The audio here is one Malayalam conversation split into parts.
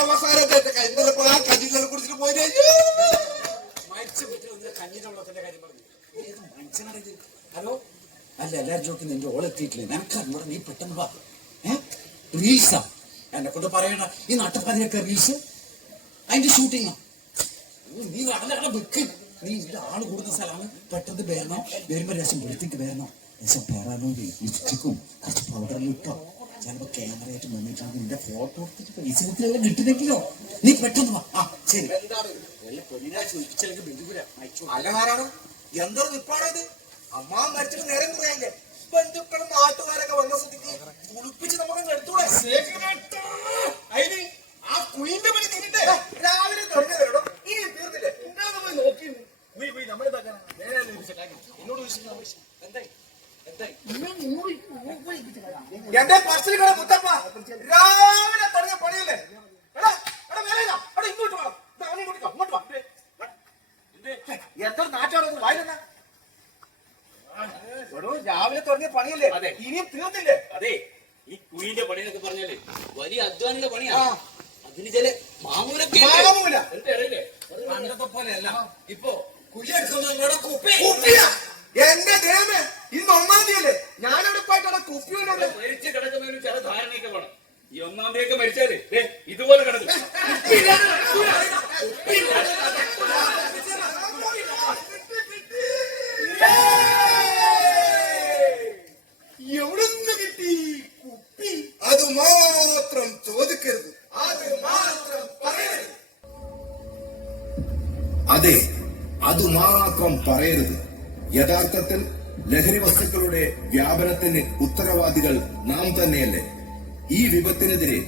അവസാനത്തെ കഴിഞ്ഞപ്പോ ആ കല്ലിനെ കുറിച്ചിട്ട് പോയി മരിച്ച വീട്ടിൽ കല്ലിന്റെ വെള്ളത്തിന്റെ കാര്യം പറഞ്ഞു ഏത് മനുഷ്യനാണ് ഹലോ അല്ല എല്ലാരും ചോദിക്കുന്നത് എന്റെ ഓളെത്തിയിട്ടില്ല നിനക്കറിഞ്ഞു നീ പെട്ടെന്ന് വാ ഏ റീൽസാ എന്നെ കൊണ്ട് പറയണ ഈ നാട്ടുപാതിനൊക്കെ റീൽസ് അതിന്റെ ഷൂട്ടിങ്ങാ നീ നടന്ന വിക്ക് നീ ഇവിടെ ആൾ കൂടുന്ന സ്ഥലമാണ് പെട്ടെന്ന് വരണം വരുമ്പോ രസം വെളുത്തിക്ക് വരണം രസം പേരാനോ ലിപ്സ്റ്റിക്കും കുറച്ച് പൗഡറിലും ഇട്ടോ? ചിലപ്പോ ക്യാമറയായിട്ട് വന്നിട്ട് നിന്റെ ഫോട്ടോ എടുത്തിട്ട് ഫേസ്ബുക്കിലെല്ലാം കിട്ടുന്നെങ്കിലോ? നീ പെട്ടെന്ന് വാ. ആ ശരി. പെണ്ണിനെ ചോദിച്ചില്ലെങ്കിൽ ബന്ധുക്കൂല അലമാരാണ് എന്തൊരു നിപ്പാണോ ഇത്? അമ്മ മരിച്ചിട്ട് നേരം കുറയായില്ലേ ബന്ധുക്കളും നാട്ടുകാരൊക്കെ വന്ന സ്ഥിതിക്ക് കുളിപ്പിച്ച് നമുക്ക് എടുത്തൂടെ അതിന് ആ കുയിന്റെ പണി തീരട്ടെ രാവിലെ തുടങ്ങിയതോ ഇനി തീർന്നില്ലേ ഉണ്ടാകുന്ന പോയി നോക്കി? നീ പോയി നമ്മുടെ നേരെ ചോദിച്ചിട്ടാക്കി എന്നോട് ചോദിച്ചിട്ടുണ്ടാവും എന്തായി? എന്റെ പറച്ചിൽ കട മുത്തപ്പ രാവിലെ തുടങ്ങിയ പണിയല്ലേ? ഇങ്ങോട്ട് വാ. ദാ ഇങ്ങോട്ട് വാ, ഇങ്ങോട്ട് വാ. എന്തൊരു നാട്ടാണോ വായിരുന്ന എടോ രാവിലെ തുടങ്ങിയ പണിയല്ലേ? അതെ. ഇനിയും തീർന്നില്ലേ? അതെ. ഈ കുയിന്റെ പണി എന്നൊക്കെ പറഞ്ഞാൽ വലിയ അധ്വാനിയുടെ പണിയാ. അതിന് ചില മാമൂലൊക്കെ മാമൂല. പോലെയല്ല. ഇപ്പൊ കുഴിയെടുക്കുന്ന കുപ്പി. കുപ്പിയാ. എന്റെ ദൈവമേ ഇന്ന് ഒന്നാം തീയതി ഞാനവിടെ പോയിട്ടാണ് കുപ്പി മരിച്ചു കിടക്കുന്നതിന് ചില ധാരണയൊക്കെ വേണം. ഈ ഒന്നാം തീയതി മരിച്ചാൽ ഇതുപോലെ കിടക്കും. എവിടെ നിന്ന് കിട്ടി കുപ്പി? അത് മാത്രം ചോദിക്കരുത്. അത് മാത്രം പറയരുത്. അതെ അത് മാത്രം പറയരുത്. യഥാർത്ഥത്തിൽ ലഹരി വസ്തുക്കളുടെ വ്യാപനത്തിന് ഉത്തരവാദികൾ നാം തന്നെയല്ലേ? ഈ വിപത്തിനെതിരെ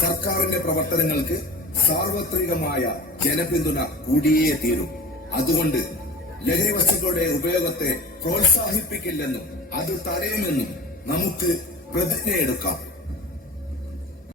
സർക്കാരിന്റെ പ്രവർത്തനങ്ങൾക്ക് സാർവത്രികമായ ജനപിന്തുണ കൂടിയേ തീരൂ. അതുകൊണ്ട് ലഹരി വസ്തുക്കളുടെ ഉപയോഗത്തെ പ്രോത്സാഹിപ്പിക്കില്ലെന്നും അത് തടയുമെന്നും നമുക്ക് പ്രതിജ്ഞയെടുക്കാം.